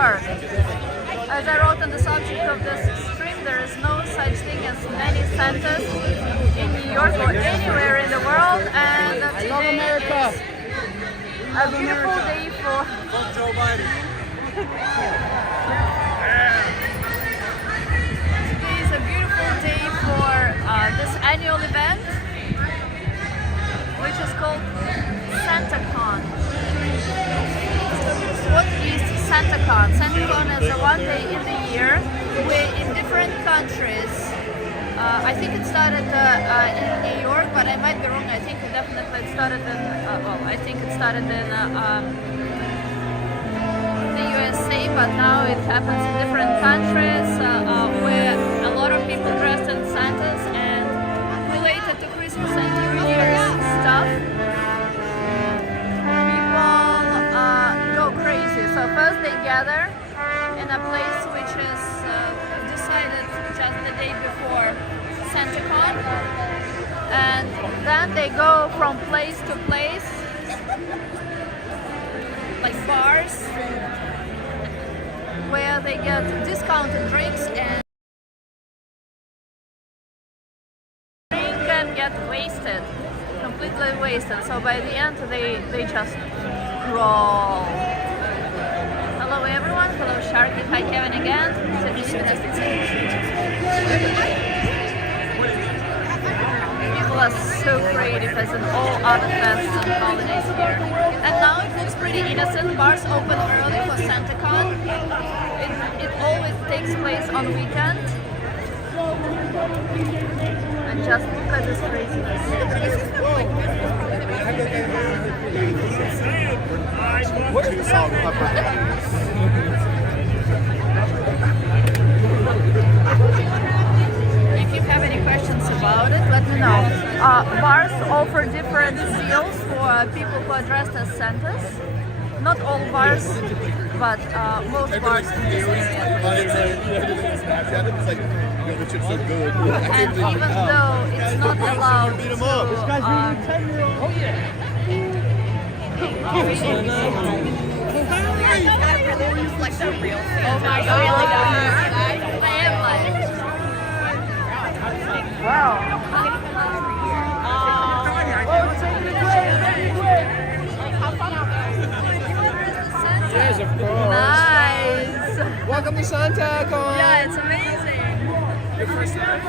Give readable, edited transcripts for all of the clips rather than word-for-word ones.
York. As I wrote on the subject of this stream, there is no such thing as many Santas in New York or anywhere in the world, and today is a beautiful day for Joe Biden. Today is a beautiful day for this annual event, which is called SantaCon. What is SantaCon? SantaCon is a one day in the year where in different countries, I think it started in New York, but I might be wrong. I think it definitely started in, I think it started in the USA, but now it happens in different countries where a lot of people dressed in Santas and related to Christmas and New Year's stuff. Go crazy. So first they gather in a place which is decided just the day before SantaCon, and then they go from place to place, like bars, where they get discounted drinks and drink and get wasted, completely wasted. So by the end they just roll. Hello everyone, hello Sharky, hi Kevin again. People are so creative as in all other fests and holidays here. And now it looks pretty innocent. Bars open early for SantaCon. It always takes place on weekends. And just look at this craziness. What is the salt and pepper? If you have any questions about it, let me know. Bars offer different deals for people who are dressed as Santas. Not all bars, but most bars in this area. And even though it's not allowed oh my god, really does. I am like, wow. Yes, of course. Nice. Welcome to SantaCon. Yeah, it's amazing. Your first time?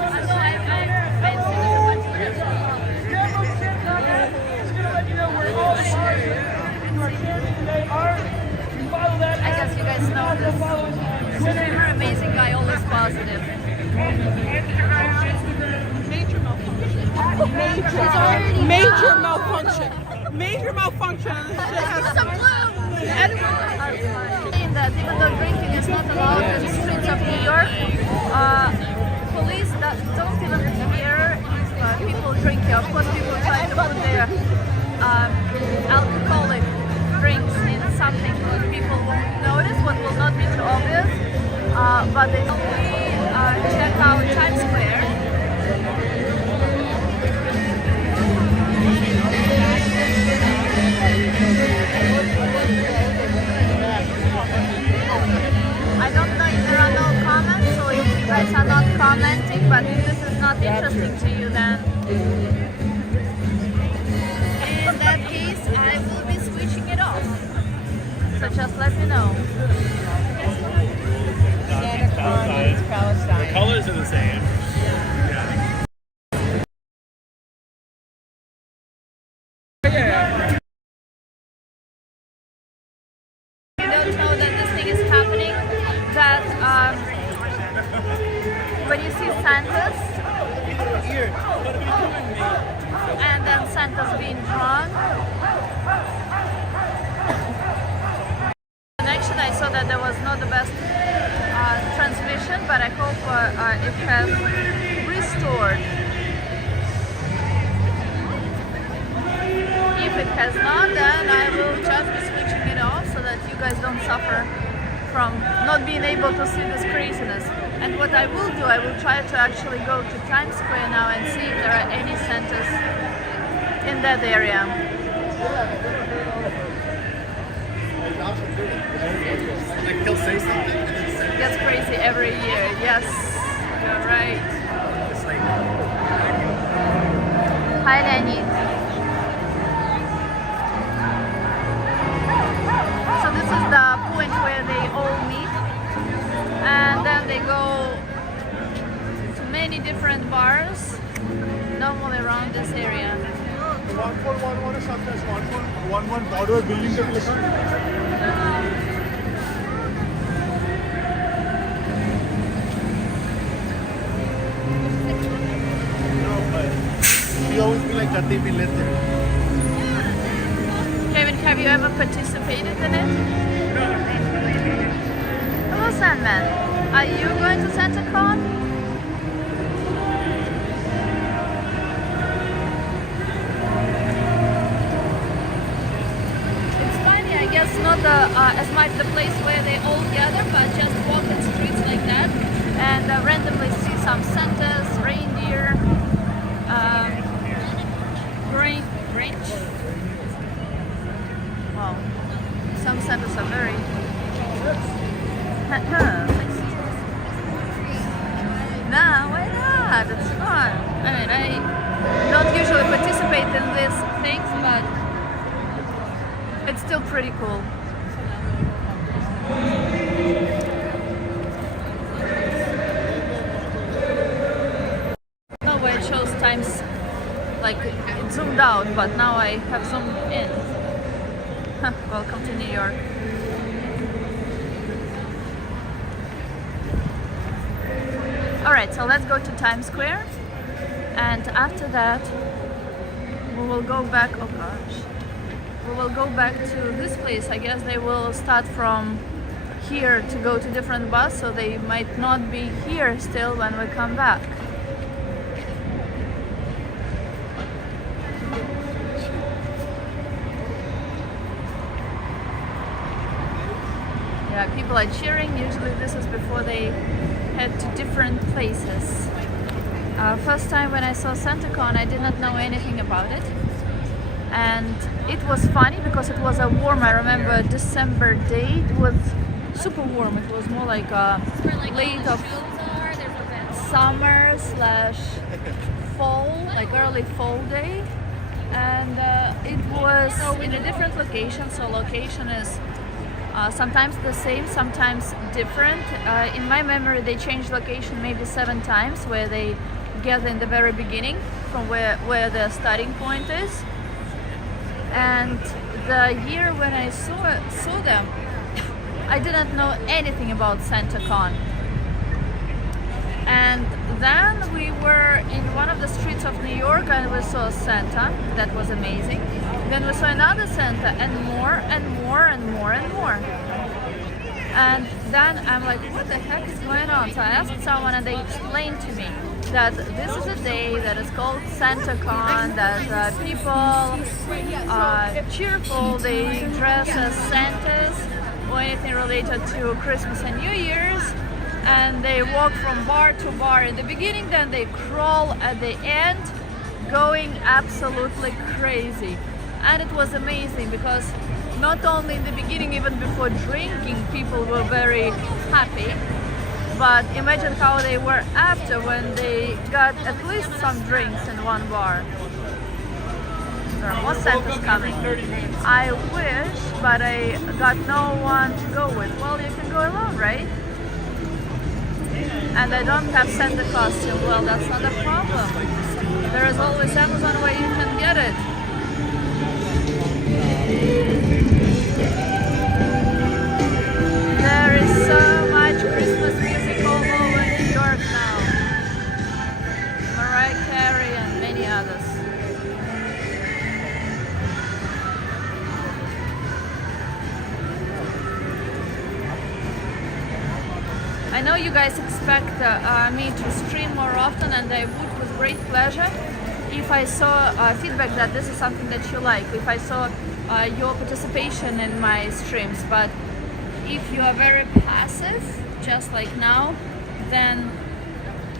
I guess you guys know this. Super amazing guy, always positive. Major malfunction. Major malfunction. Some blue. Saying that even though drinking is not allowed in the streets of New York, police don't even care if people drink here. Of course, people try to put their alcoholic drinks in something that people won't notice, what will not be too obvious. But they only check out Times Square. I don't know if there are no comments or if you guys are not commenting, but if this is not interesting to you, then in that case I will be switching it off. So just let me know. The colors are the same. Know that this thing is happening, that when you see Santas and then Santas being drunk, connection, I saw that there was not the best transmission, but I hope it has restored. If it has not, then I will just be switching it off so that you guys don't suffer from not being able to see this craziness. And what I will do, I will try to actually go to Times Square now and see if there are any Santas in that area. Like he'll say something and then say It gets crazy every year. Yes, you're right. it's like Hi, Lenny. So this is the point where they all meet, and then they go to many different bars, normally around this area. 1411 sometimes 1111 border building का लिखा We always be like Gandhi be lit there. Kevin, have you ever participated in it? Hello, Sandman. Are you going to SantaCon? It's funny, I guess not as much the place where they all gather, but just walk in streets like that and randomly see some Santas, reindeer, Grinch. Wow, some Santas are very. Nah, why not? It's fun. I mean, I don't usually participate in these things, but it's still pretty cool. No way it shows times like it zoomed out, but now I have zoomed in. Welcome to New York. Alright, so let's go to Times Square, and after that we will go back, oh gosh, we will go back to this place. I guess they will start from here to go to different bus, so they might not be here still when we come back. Yeah, people are cheering. Usually this is before they head to different places. First time when I saw SantaCon, I did not know anything about it. And it was funny because it was a warm, I remember December day. It was super warm. It was more like a late of summer slash fall, like early fall day. And it was in a different location. So location is sometimes the same, sometimes different. In my memory, they changed location maybe 7 times, where they gather in the very beginning from where the starting point is. And the year when I saw them, I didn't know anything about SantaCon. And then we were in one of the streets of New York and we saw Santa. That was amazing. Then we saw another Santa, and more and more and more and more. And then I'm like, what the heck is going on? So I asked someone and they explained to me that this is a day that is called SantaCon, that people are cheerful, they dress as Santas or anything related to Christmas and New Year's, and they walk from bar to bar in the beginning, then they crawl at the end, going absolutely crazy. And it was amazing because not only in the beginning, even before drinking, people were very happy, but imagine how they were after, when they got at least some drinks in one bar. There are more Santas coming. I wish, but I got no one to go with. Well, you can go alone, right? And I don't have Santa costume. Well, that's not a problem. There is always Amazon where you can get it. There is so much Christmas music all over New York now. Mariah Carey and many others. I know you guys expect me to stream more often, and I would with great pleasure if I saw feedback that this is something that you like, if I saw your participation in my streams. But if you are very passive, just like now, then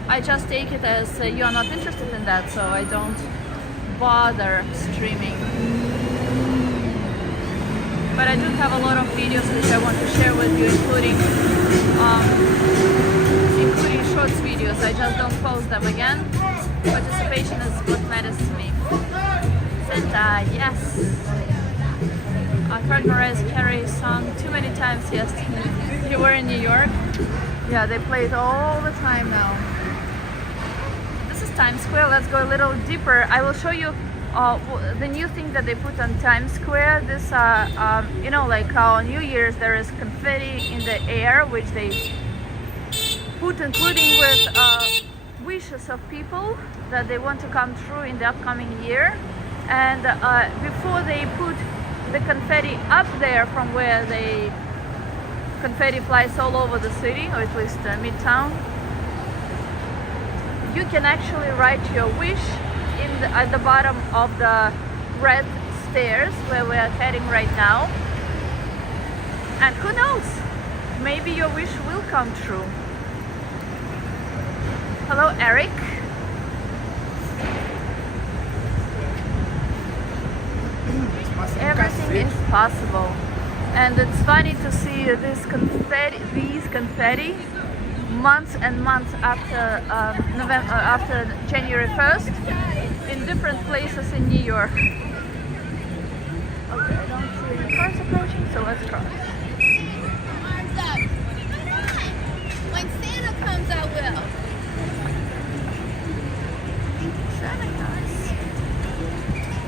I just take it as you are not interested in that, so I don't bother streaming. but I do have a lot of videos which I want to share with you, including shorts videos. I just don't post them again. Participation is what matters to me. Santa, yes. I heard Mariah Carey's song too many times yesterday. You were in New York? Yeah, they play it all the time now. This is Times Square. Let's go a little deeper. I will show you the new thing that they put on Times Square. This, you know, like how on New Year's there is confetti in the air, which they put, including with wishes of people that they want to come true in the upcoming year. And before they put the confetti up there from where the confetti flies all over the city, or at least Midtown, you can actually write your wish at the bottom of the red stairs where we are heading right now. And who knows, maybe your wish will come true. Hello, Eric. Everything is possible, and it's funny to see these confetti months and months after after January 1st in different places in New York. Okay, I don't see any cars approaching, so let's cross. Arms up. When Santa comes, I will.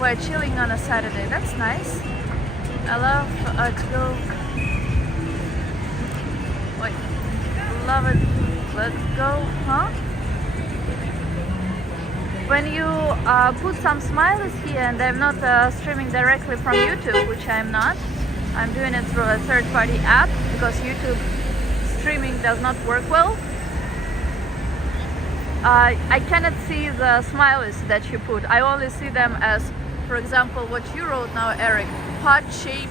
We're chilling on a Saturday. That's nice. I love to go. Wait, love it. Let's go, huh? When you put some smileys here, and I'm not streaming directly from YouTube, which I'm not. I'm doing it through a third-party app because YouTube streaming does not work well. I cannot see the smileys that you put. I only see them as, for example, what you wrote now, Eric. Heart shape,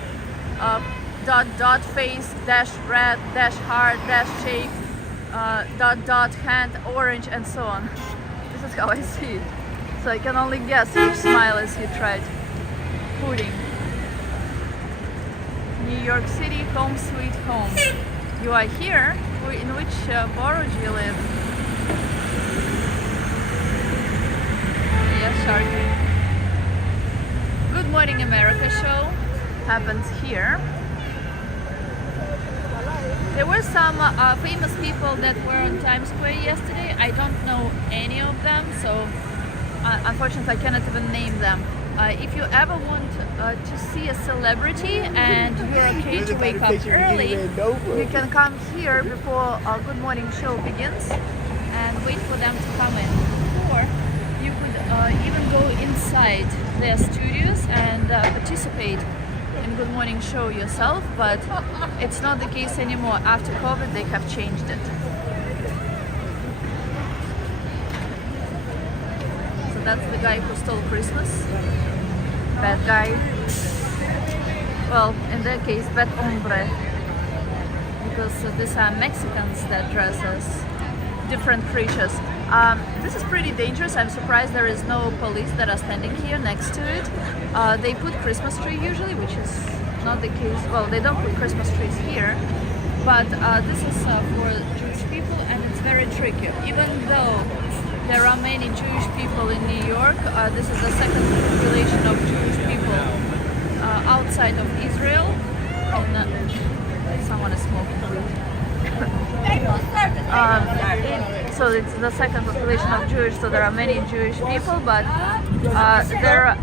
dot dot face, dash red, dash heart, dash shape, dot dot hand, orange, and so on. This is how I see it. So I can only guess which smileys you tried putting. New York City, home sweet home. You are here? In which borough do you live? Yes, Sharky. Good Morning America show happens here. There were some famous people that were on Times Square yesterday. I don't know any of them, so unfortunately I cannot even name them. If you ever want to see a celebrity and you're okay to wake up early, you can come here before our Good Morning show begins and wait for them to come in. Or you could even go inside their studios and participate in Good Morning show yourself, but it's not the case anymore. After COVID, they have changed it. So that's the guy who stole Christmas. Bad guy. Well, in that case, bad hombre. Because these are Mexicans that dress as different creatures. This is pretty dangerous. I'm surprised there is no police that are standing here next to it. They put Christmas tree usually, which is not the case. Well, they don't put Christmas trees here, but this is for Jewish people, and it's very tricky. Even though there are many Jewish people in New York, this is the second population of Jewish people outside of Israel. Someone is smoking. So it's the second population of Jewish, so there are many Jewish people, but there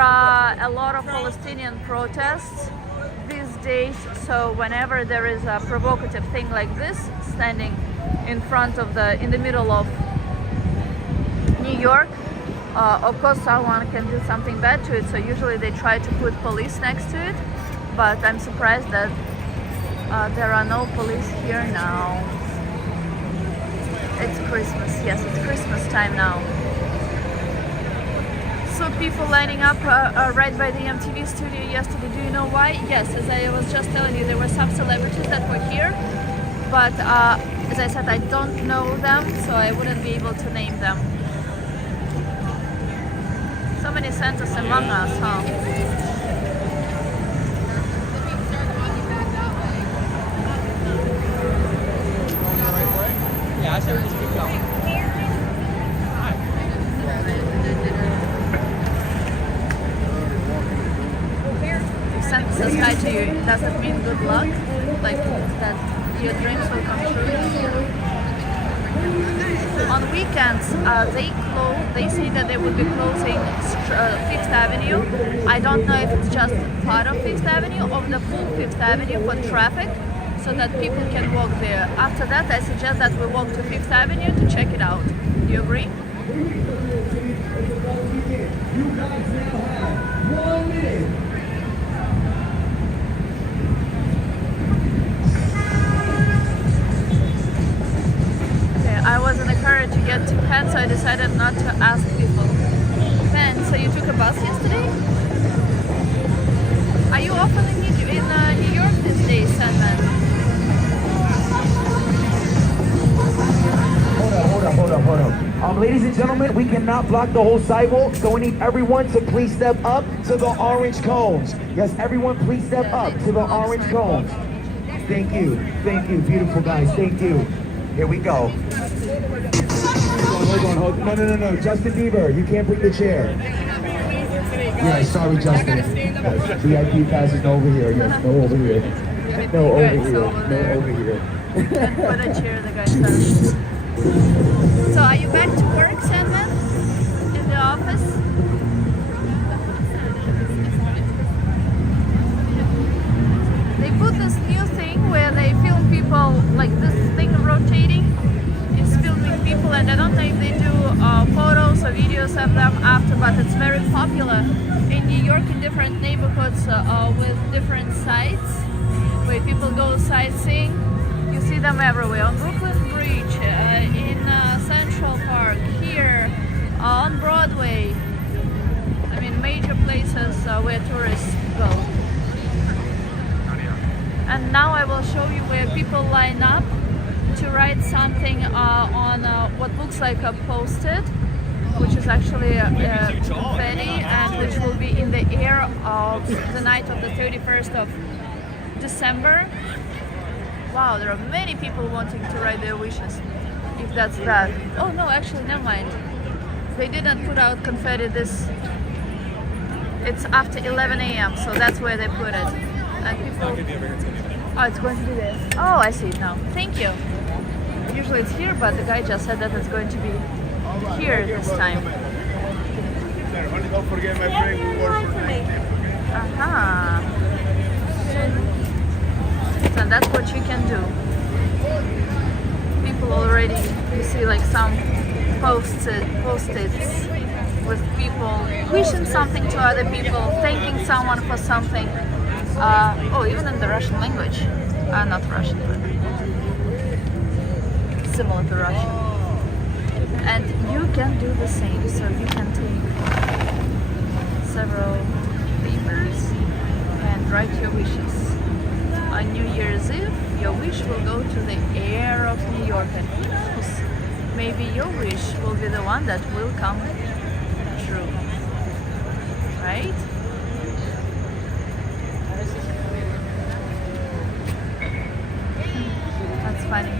are a lot of Palestinian protests these days. So whenever there is a provocative thing like this standing in the middle of New York, of course someone can do something bad to it. So usually they try to put police next to it, but I'm surprised that there are no police here now. It's Christmas. Yes, it's Christmas time now. So people lining up right by the MTV studio yesterday. Do you know why? Yes, as I was just telling you, there were some celebrities that were here, but as I said, I don't know them, so I wouldn't be able to name them. So many Santas among us, huh? apply to you? Does it mean good luck? Like that your dreams will come true? On weekends, they say that they would be closing Fifth Avenue. I don't know if it's just part of Fifth Avenue or the full Fifth Avenue for traffic, so that people can walk there. After that, I suggest that we walk to Fifth Avenue to check it out. Do you agree? I was in a hurry to get to Penn, so I decided not to ask people. Penn, so you took a bus yesterday? Are you often in New York these days, Sandman? Hold up. Ladies and gentlemen, we cannot block the whole sidewalk, so we need everyone to please step up to the orange cones. Yes, everyone please step up to the orange cones. Thank you, beautiful guys, thank you. Here we go. Hold on. No. Justin Bieber, you can't bring the chair. Yeah, sorry, Justin. Yes, VIP passes over here. Yes, no over here. No over here. Put a chair, the guy says. So are you back to work, Sandman? In the office? They put this new thing where they film people, like this thing rotating is filming people, and I don't know if they do photos or videos of them after, but it's very popular in New York in different neighborhoods with different sites where people go sightseeing. You see them everywhere, on Brooklyn Bridge, in Central Park, here, on Broadway. I mean, major places where tourists go. And now I will show you where people line up to write something on what looks like a post-it, which is actually a confetti, and which will be in the air of the night of the 31st of December. Wow, there are many people wanting to write their wishes, if that's that. Oh no, actually, never mind. They didn't put out confetti it's after 11 a.m., so that's where they put it. And people... Oh, it's going to be there. Oh, I see it now. Thank you. Usually it's here, but the guy just said that it's going to be here this time. Don't forget my friend who works for me. Aha. So that's what you can do. People already, you see like some post-its with people wishing something to other people, thanking someone for something. Oh, even in the Russian language. Not Russian, but similar to Russian. And you can do the same, so you can take several papers and write your wishes. On New Year's Eve, your wish will go to the air of New York, and who knows, maybe your wish will be the one that will come true. Right? That's funny.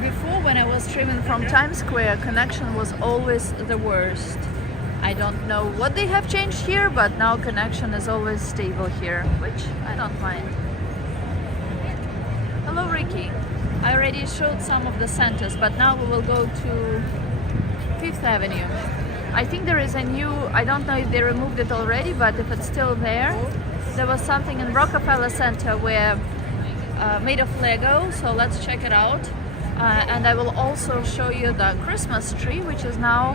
Before, when I was streaming from Times Square, connection was always the worst. I don't know what they have changed here, but now connection is always stable here, which I don't mind. Hello, Ricky. I already showed some of the centers, but now we will go to Fifth Avenue. I think there is a new, I don't know if they removed it already, but if it's still there was something in Rockefeller Center where made of Lego, so let's check it out. And I will also show you the Christmas tree, which is now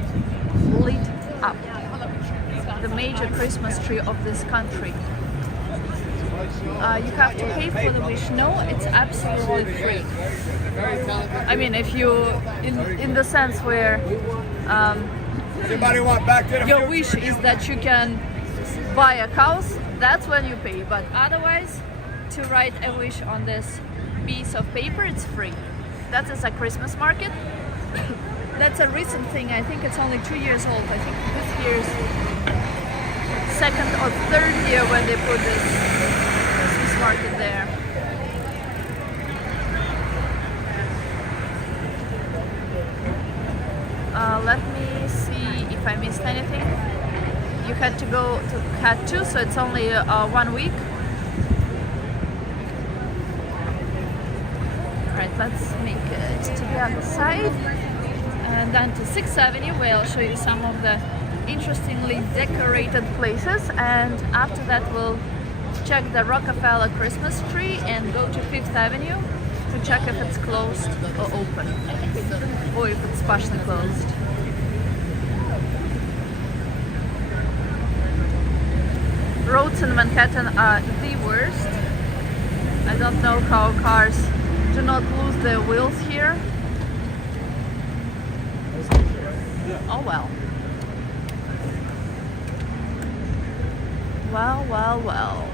lit up. The major Christmas tree of this country. You have to pay for the wish. No, it's absolutely free. I mean, if you, in the sense where your wish is that you can buy a house, that's when you pay. But otherwise, to write a wish on this piece of paper, it's free. That is a Christmas market. That's a recent thing. I think it's only 2 years old. I think this year's second or third year when they put this Christmas market there. Let me see if I missed anything. You had to go to Cat 2, so it's only 1 week. let's make it to the other side and then to 6th Avenue, where I'll show you some of the interestingly decorated places, and after that we'll check the Rockefeller Christmas tree and go to 5th Avenue to check if it's closed or open, or if it's partially closed. Roads in Manhattan are the worst. I don't know how cars do not lose their wheels here. Oh well. Well, well, well.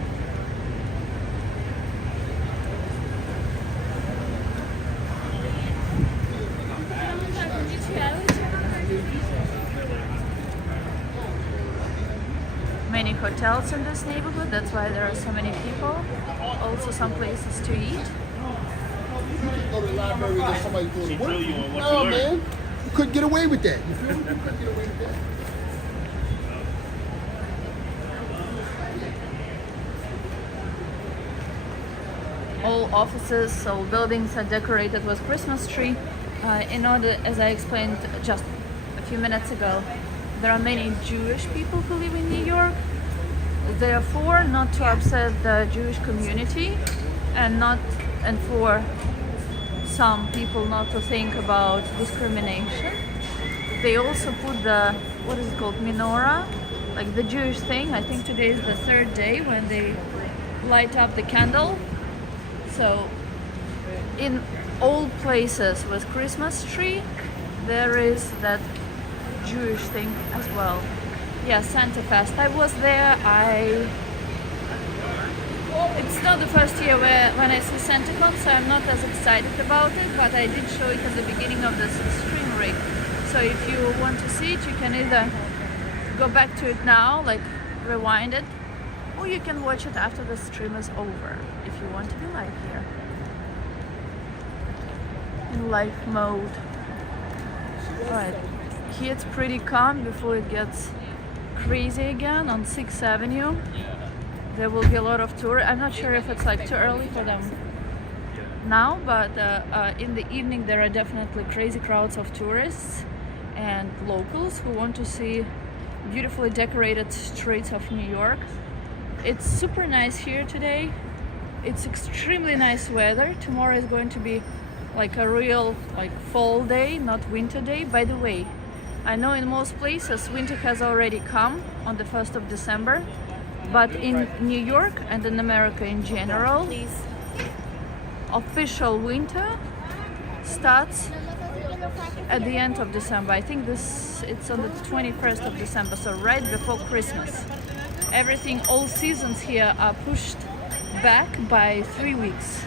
Many hotels in this neighborhood, that's why there are so many people. Also some places to eat. Go to the library and somebody doing work. No, man. You couldn't get away with that. You feel me? You couldn't get away with that. All offices, all buildings are decorated with Christmas tree. In order, as I explained just a few minutes ago, there are many Jewish people who live in New York. Therefore, not to upset the Jewish community, and for some people not to think about discrimination, they also put the, what is it called, menorah, like the Jewish thing. I think today is the third day when they light up the candle. So in all places with Christmas tree, there is that Jewish thing as well. Yeah, Santa Fest. I was there. It's not the first year when I see SantaCon, so I'm not as excited about it, but I did show it at the beginning of this stream rig. So if you want to see it, you can either go back to it now, like rewind it, or you can watch it after the stream is over, if you want to be live here. In live mode. Alright, here it's pretty calm before it gets crazy again on 6th Avenue. There will be a lot of tourists. I'm not sure if it's like too early for them now, but in the evening there are definitely crazy crowds of tourists and locals who want to see beautifully decorated streets of New York. It's super nice here today. It's extremely nice weather. Tomorrow is going to be like a real like fall day, not winter day. By the way, I know in most places winter has already come on the 1st of December, but in New York and in America in general, official winter starts at the end of December. I think it's on the 21st of December, so right before Christmas. Everything, all seasons here are pushed back by 3 weeks.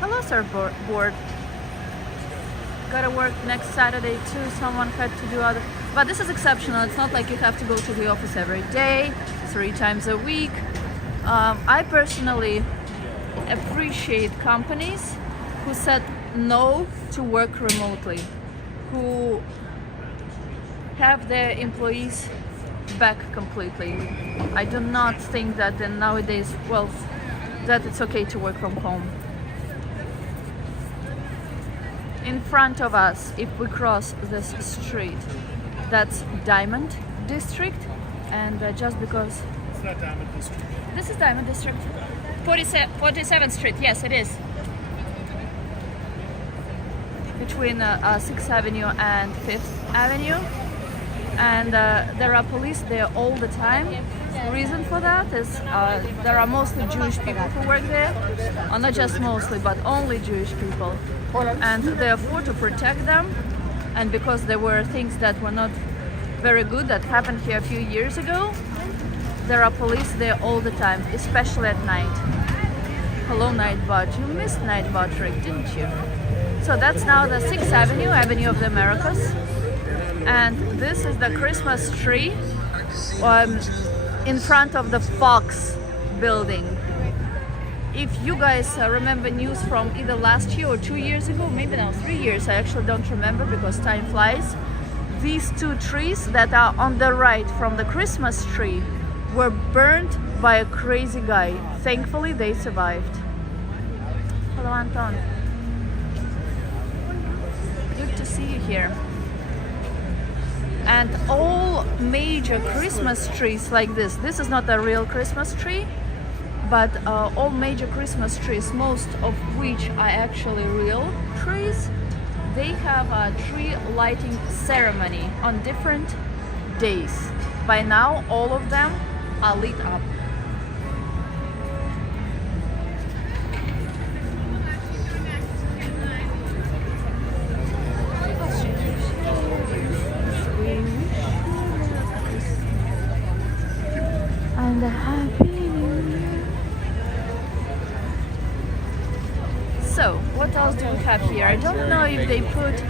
Hello, sir, board. Gotta work next Saturday too. Someone had to do other, but this is exceptional. It's not like you have to go to the office every day, 3 times a week. I personally appreciate companies who said no to work remotely, who have their employees back completely. I do not think that nowadays, well, that it's okay to work from home. In front of us, if we cross this street, that's Diamond District, and just because It's not Diamond District. this is Diamond District, 47th Street, yes it is, between 6th Avenue and 5th Avenue, and there are police there all the time. The reason for that is there are mostly Jewish people who work there, or not just mostly, but only Jewish people, and therefore to protect them, and because there were things that were not very good that happened here a few years ago, there are police there all the time, especially at night. Hello Nightbot, you missed Nightbot Rick, didn't you? So that's now the 6th Avenue, Avenue of the Americas, and this is the Christmas tree in front of the Fox building. If you guys remember news from either last year or 2 years ago, maybe now 3 years, I actually don't remember because time flies. These 2 trees that are on the right from the Christmas tree, were burned by a crazy guy. Thankfully, they survived. Hello, Anton. Good to see you here. And all major Christmas trees like this is not a real Christmas tree, but all major Christmas trees, most of which are actually real trees, they have a tree lighting ceremony on different days. By now, all of them are lit up. And a happy new year. So, what else do we have here? I don't know if they put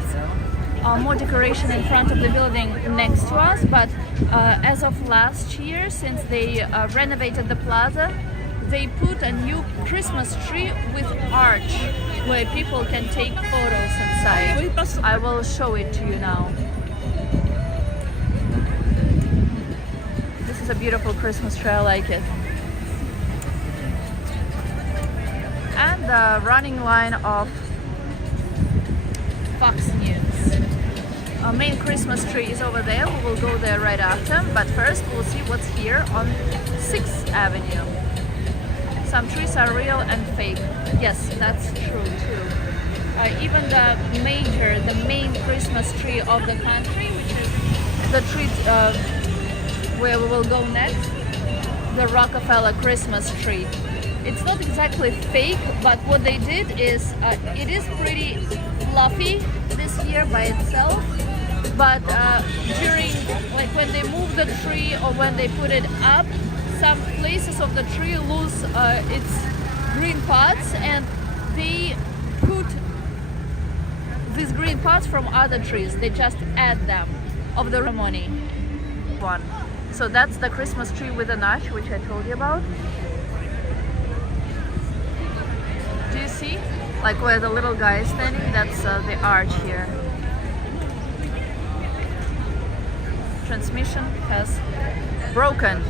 more decoration in front of the building next to us, but as of last year, since they renovated the plaza, they put a new Christmas tree with arch where people can take photos inside. I will show it to you now. This is a beautiful Christmas tree, I like it. And the running line of Fox News. Our main Christmas tree is over there. We will go there right after, but first we'll see what's here on 6th Avenue. Some trees are real and fake. Yes, that's true too. Even the main Christmas tree of the country, which is the tree where we will go next, the Rockefeller Christmas tree. It's not exactly fake, but what they did is, it is pretty fluffy this year by itself, but during, like when they move the tree or when they put it up, some places of the tree lose its green parts, and they put these green parts from other trees. They just add them of the ceremony. One. So that's the Christmas tree with an arch, which I told you about. Do you see? Like where the little guy is standing, that's the arch here. Transmission has broken.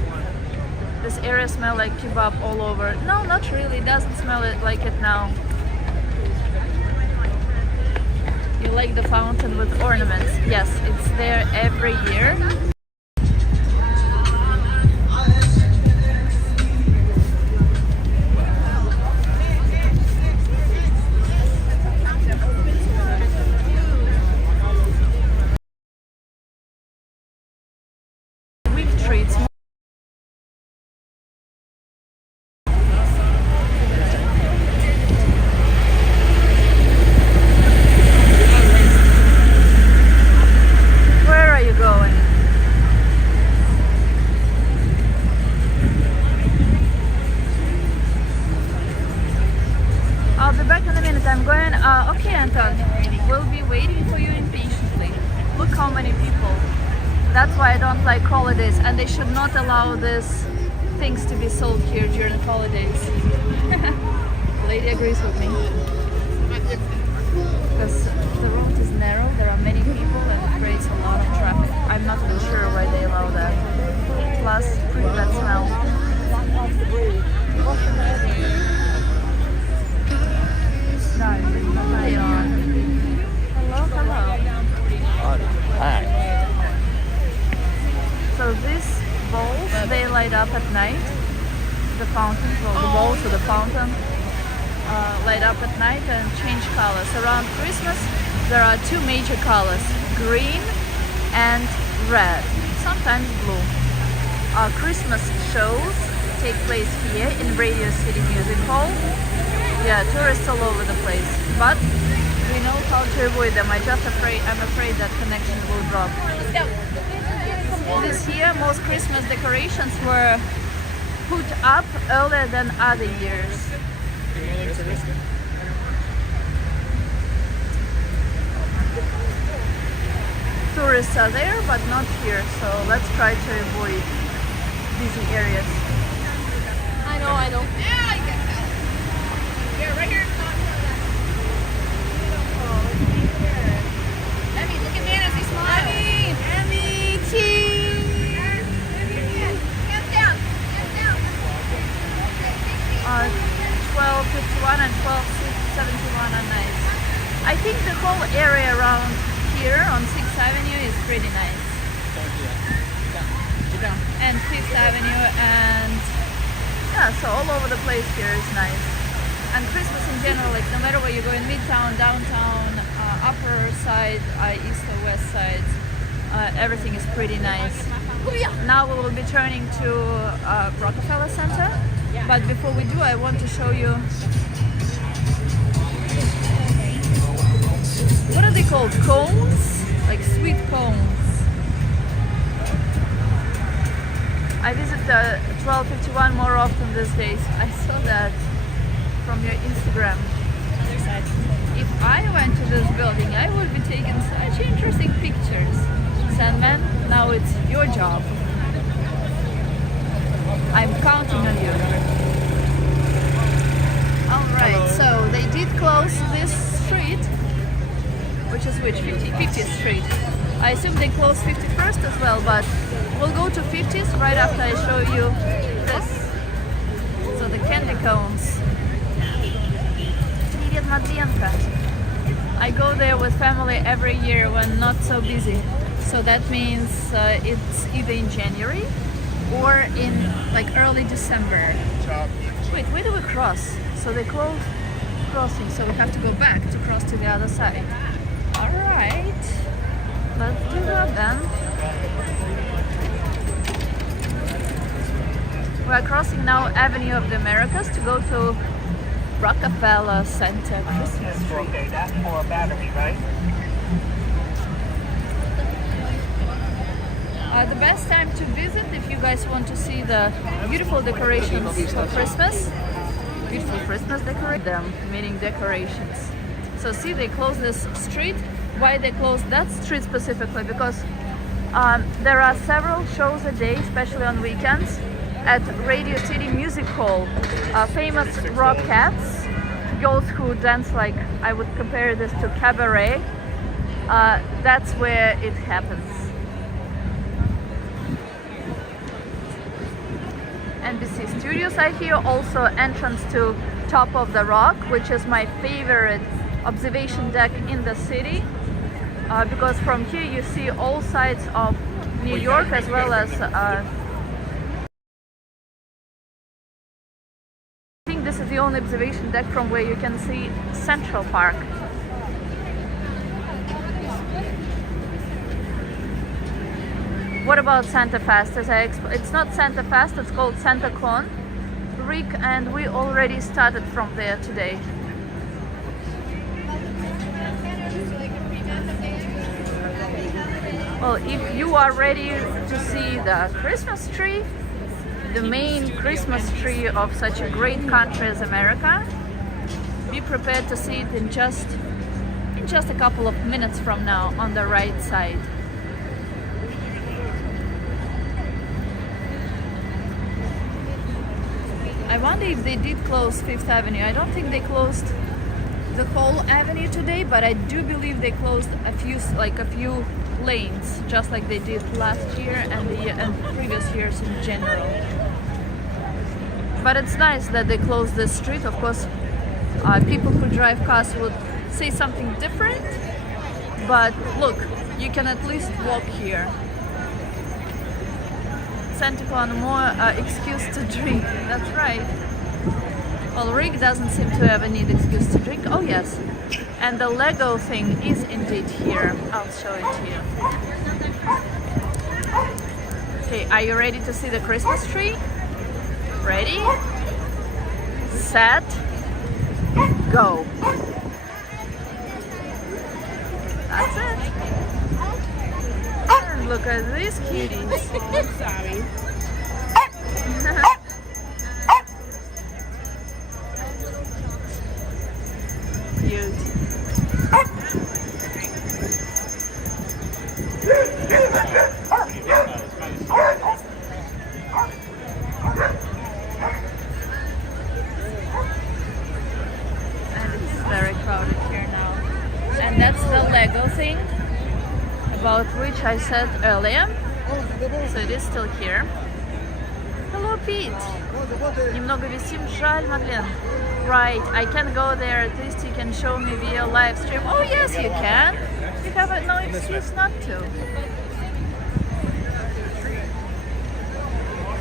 This area smells like kebab all over. No, not really. It doesn't smell like it now. You like the fountain with ornaments? Yes, it's there every year. Okay, Anton, we'll be waiting for you impatiently. Look how many people. That's why I don't like holidays, and they should not allow these things to be sold here during holidays. Lady agrees with me. Because the road is narrow, there are many people, and it creates a lot of traffic. I'm not even sure why they allow that. Plus, pretty bad smell. Hello, hello. Hi. So these bowls, they light up at night. The fountains, well, the bowls or the fountain light up at night and change colors. Around Christmas, there are two major colors, green and red, sometimes blue. Our Christmas shows take place here in Radio City Music Hall. Yeah, tourists all over the place, but we know how to avoid them. I'm afraid that connection will drop. This year, most Christmas decorations were put up earlier than other years. Tourists are there, but not here, so let's try to avoid busy areas. I know. Yeah, I get that. Yeah, right here. Emmy, look at Nancy smile. Emmy, cheese. Hands down. here on 6th Avenue is pretty nice. And 5th Avenue, and yeah, so all over the place here is nice. And Christmas in general, like no matter where you go in Midtown, downtown, Upper Side, East or West Sides, everything is pretty nice. Now we will be turning to Rockefeller Center, but before we do, I want to show you, what are they called? Cones? Like sweet cones. I visit 1251 more often these days. I saw that from your Instagram. If I went to this building, I would be taking such interesting pictures. Sandman, now it's your job. I'm counting on you. Alright, so they did close this street, which is which? 50th Street. I assume they closed 51st as well, but we'll go to 50th right after I show you this. So the candy cones. Привет, Madlenka. I go there with family every year when not so busy. So that means it's either in January or in like early December. Wait, where do we cross? So they close crossing, so we have to go back to cross to the other side. Alright, let's do that then. We are crossing now Avenue of the Americas to go to Rockefeller Center Christmas tree. Okay, that's for a battery, right? The best time to visit if you guys want to see the beautiful decorations for Christmas. Beautiful Christmas decorations, them meaning decorations. So see, they close this street. Why they close that street specifically? Because there are several shows a day, especially on weekends, at Radio City Music Hall. Famous Rockettes, girls who dance like, I would compare this to cabaret. That's where it happens. NBC Studios I hear, also entrance to Top of the Rock, which is my favorite observation deck in the city, because from here you see all sides of New York as well as I think this is the only observation deck from where you can see Central Park. What about Santa Fest? It's not Santa Fest, it's called Santa Con, Rick, and we already started from there today. Well, if you are ready to see the Christmas tree, the main Christmas tree of such a great country as America, be prepared to see it in just a couple of minutes from now on the right side. I wonder if they did close 5th Avenue. I don't think they closed the whole avenue today, but I do believe they closed a few lanes, just like they did last year and previous years in general. But it's nice that they closed this street. Of course, people who drive cars would say something different, but look, you can at least walk here. Santacon, more excuse to drink. That's right. Well, Rick doesn't seem to ever need excuse to drink. Oh yes, and the Lego thing is indeed here. I'll show it to you. Okay, are you ready to see the Christmas tree? Ready, set, go. That's it. And look at these kitties. I'm sorry. Cute. And it's very crowded here now. And that's the Lego thing about which I said earlier. So it is still here. Hello, Pete. Немного висим, жаль, Мадлен. Right, I can go there. At least you can show me via live stream. Oh yes, you can. You have no excuse not to.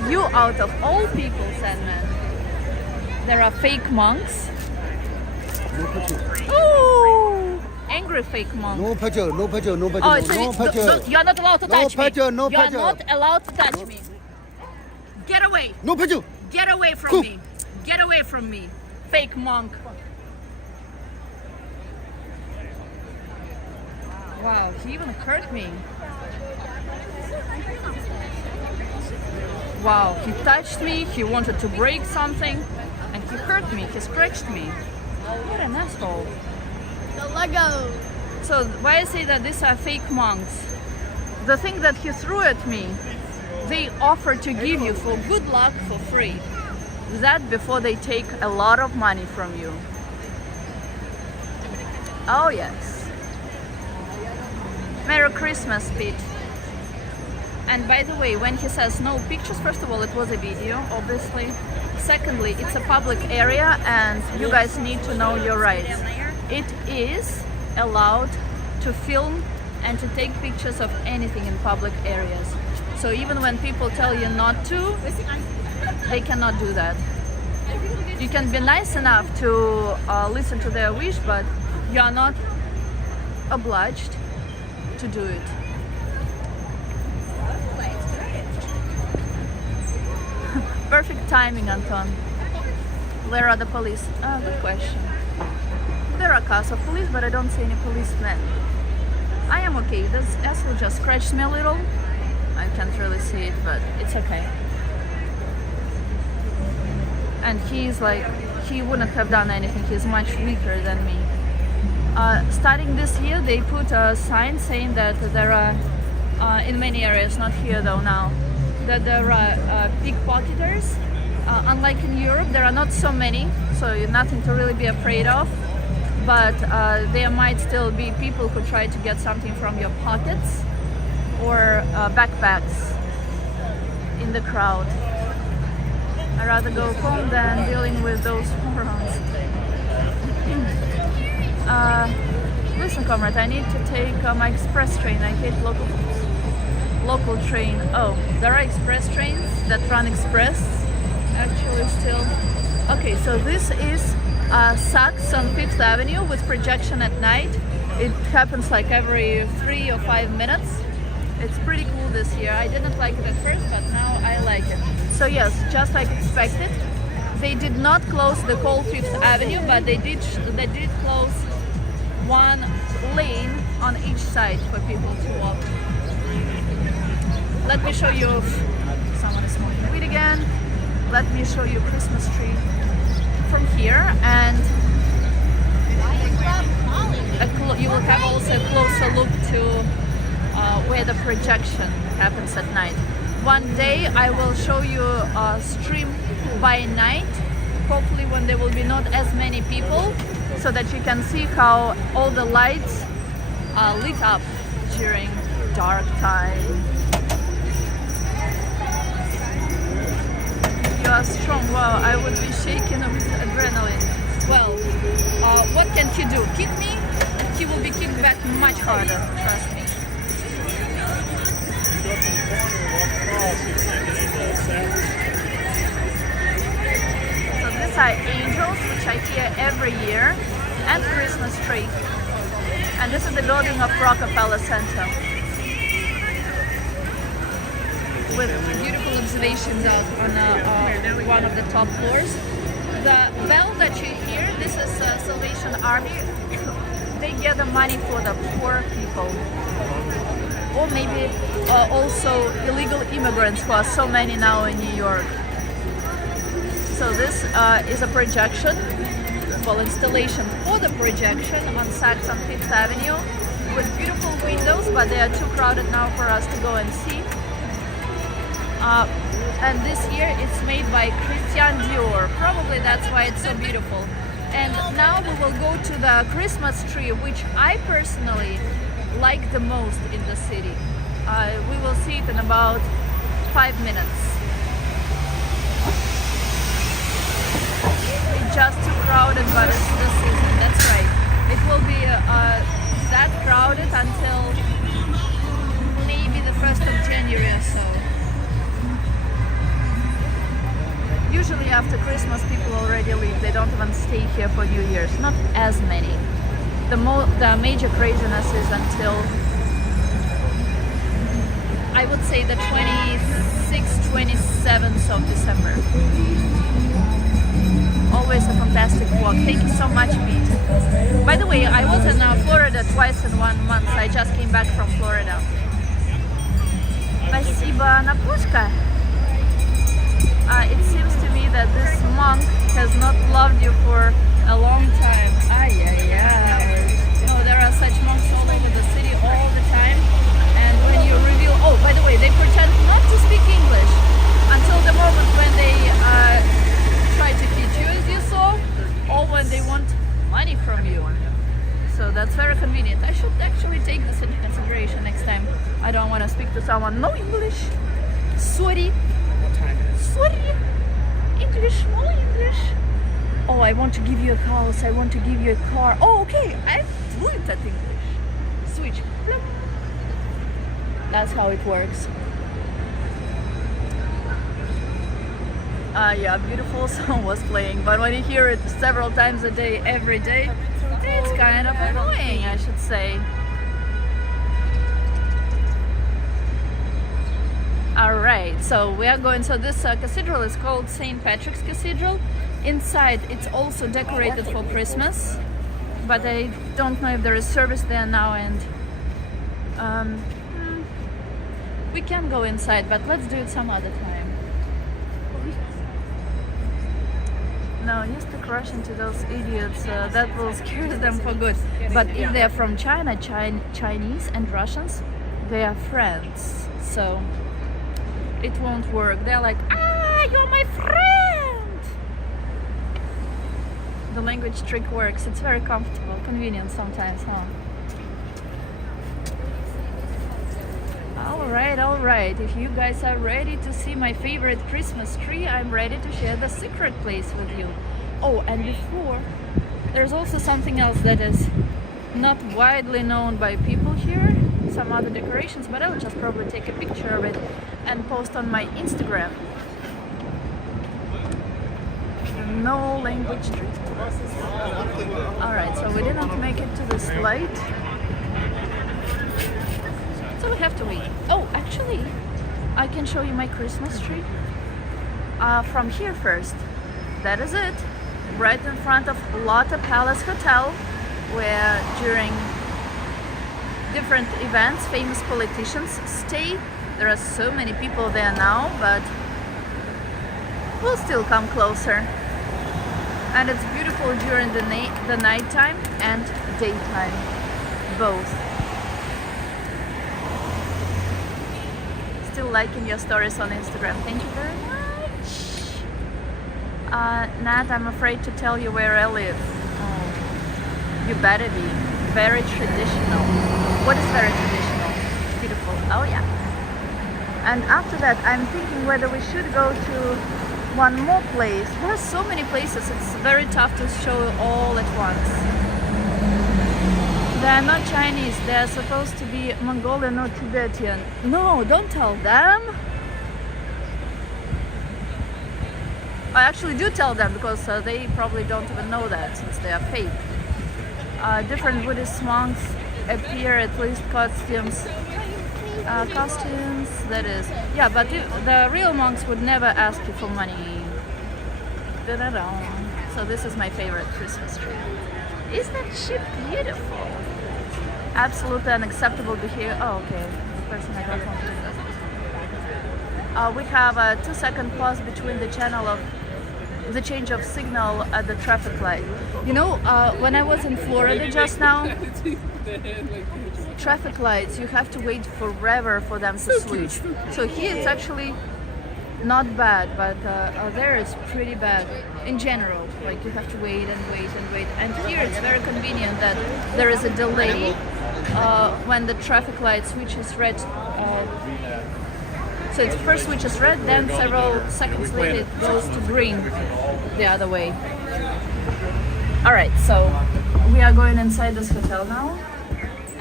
You out of all people, Sandman. There are fake monks. No picture. Ooh! Angry fake monks. No picture. No picture. No picture. Oh, so no picture. you're not allowed to No touch picture, me. no You're picture. not allowed to touch me. Get away. No picture. Get away from Cool. me. Get away from me. Fake monk. Wow, he even hurt me. Wow, he touched me, he wanted to break something, and he hurt me, he scratched me. What an asshole. The Lego. So why I say that these are fake monks? The thing that he threw at me, they offer to give you for good luck for free. That before they take a lot of money from you. Oh yes. Merry Christmas, Pete. And by the way, when he says no pictures, first of all, it was a video, obviously. Secondly, it's a public area and you guys need to know your rights. It is allowed to film and to take pictures of anything in public areas. So even when people tell you not to, they cannot do that. You can be nice enough to listen to their wish, but you are not obliged to do it. Perfect timing, Anton. Where are the police? Good question. There are cars of police, but I don't see any policemen. I am okay. This asshole just scratched me a little. I can't really see it, but it's okay. And he's like, he wouldn't have done anything. He's much weaker than me. Starting this year, they put a sign saying that there are, in many areas, not here though now, that there are pickpocketers. Unlike in Europe, there are not so many, so nothing to really be afraid of. But there might still be people who try to get something from your pockets or backpacks in the crowd. I'd rather go home than dealing with those morons. Listen, comrade, I need to take my express train. I hate local train. Oh, there are express trains that run express, actually still. Okay, so this is Saks on 5th Avenue with projection at night. It happens like every 3 or 5 minutes. It's pretty cool this year. I didn't like it at first, but now I like it. So yes, just like expected, they did not close the whole 5th Avenue, but they did close one lane on each side for people to walk. Let me show you if someone is smoking weed again. Let me show you Christmas tree from here, and you will have also a closer look to where the projection happens at night. One day I will show you a stream by night, hopefully when there will be not as many people, so that you can see how all the lights are lit up during dark time. You are strong. Wow, I would be shaking with adrenaline. Well, what can he do? Kick me? He will be kicked back much harder, trust me. So these are angels, which I hear every year, and Christmas tree. And this is the building of Rockefeller Center, with beautiful observations out on one of the top floors. The bell that you hear, this is Salvation Army. They gather money for the poor people, or maybe also illegal immigrants, who are so many now in New York. So this is a projection, well, installation for the projection on Saks on 5th Avenue, with beautiful windows, but they are too crowded now for us to go and see. And this year it's made by Christian Dior. Probably that's why it's so beautiful. And now we will go to the Christmas tree, which I personally like the most in the city. We will see it in about 5 minutes. It's just too crowded, but it's the season. That's right. It will be that crowded until maybe the 1st of January or so. Usually after Christmas people already leave. They don't even stay here for New Year's. Not as many. The major craziness is until, I would say, the 26th, 27th of December. Always a fantastic walk. Thank you so much, Pete. By the way, I was in Florida twice in 1 month. I just came back from Florida. Спасибо, Napushka. It seems to me that this monk has not loved you for a long time. Oh, there are such monks all over the city all the time. And when you reveal, oh, by the way, they pretend not to speak English until the moment when they try to teach you, as you saw, or when they want money from you. So that's very convenient. I should actually take this into consideration next time. I don't want to speak to someone no English. Sorry. English, no English. Oh, I want to give you a house. I want to give you a car. Oh, okay. I'm fluent at English. Switch. That's how it works. Yeah, beautiful song was playing, but when you hear it several times a day, every day, it's kind of annoying, I should say. Alright, so we are going, so this cathedral is called St. Patrick's Cathedral. Inside it's also decorated for Christmas, but I don't know if there is service there now, and we can go inside, but let's do it some other time. No, used to crush into those idiots, that will scare them for good. But if they're from China, Chinese and Russians, they are friends, so it won't work. They're like, ah, you're my friend! The language trick works. It's very comfortable, convenient sometimes, huh? Alright. If you guys are ready to see my favorite Christmas tree, I'm ready to share the secret place with you. Oh, and before, there's also something else that is not widely known by people here. Some other decorations, but I'll just probably take a picture of it and post on my Instagram. No language tree. Alright, so we didn't make it to this light. So we have to wait. Oh, actually, I can show you my Christmas tree from here first. That is it, right in front of Lotte Palace Hotel, where during different events famous politicians stay. There are so many people there now, but we'll still come closer. And it's beautiful during the nighttime and daytime, both. Still liking your stories on Instagram. Thank you very much. Nat, I'm afraid to tell you where I live. Oh, you better be. Very traditional. What is very traditional? Beautiful. Oh yeah. And after that, I'm thinking whether we should go to one more place. There are so many places. It's very tough to show all at once. They are not Chinese. They are supposed to be Mongolian or Tibetan. No, don't tell them. I actually do tell them, because they probably don't even know that, since they are fake. Different Buddhist monks appear, at least costumes, that is. Yeah, but the real monks would never ask you for money. Da-da-da. So this is my favorite Christmas tree. Isn't she beautiful? Absolutely unacceptable behavior. Oh, okay. The person I don't want to do this. We have a 2-second pause between the channel of the change of signal at the traffic light. You know, when I was in Florida just now, traffic lights, you have to wait forever for them to switch. So here it's actually not bad, but there it's pretty bad in general. Like, you have to wait and wait and wait. And here it's very convenient that there is a delay when the traffic light switches red. So it first switches red, then several seconds later it goes to green the other way. Alright, so we are going inside this hotel now.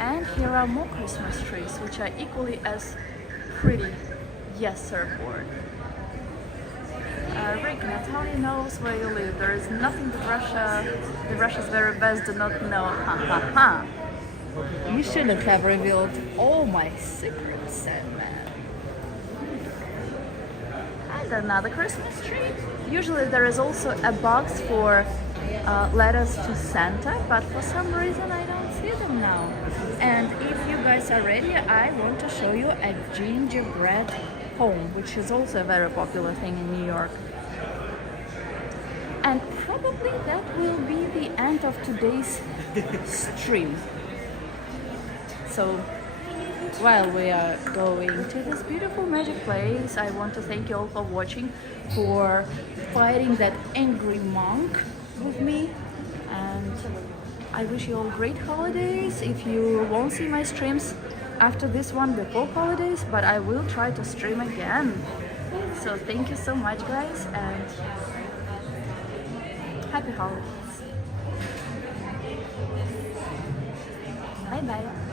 And here are more Christmas trees, which are equally as pretty. Yes, surfboard. Rick, Natalia knows where you live. There is nothing that Russia's very best do not know. Ha ha ha. You shouldn't have revealed all my secrets, Sandman. And another Christmas tree. Usually there is also a box for letters to Santa, but for some reason I don't see them now. And if you guys are ready, I want to show you a gingerbread home, which is also a very popular thing in New York. And probably that will be the end of today's stream. So while we are going to this beautiful magic place, I want to thank you all for watching, for fighting that angry monk with me, and I wish you all great holidays. If you won't see my streams after this one before holidays, but I will try to stream again. So thank you so much, guys, and happy holidays. Bye bye.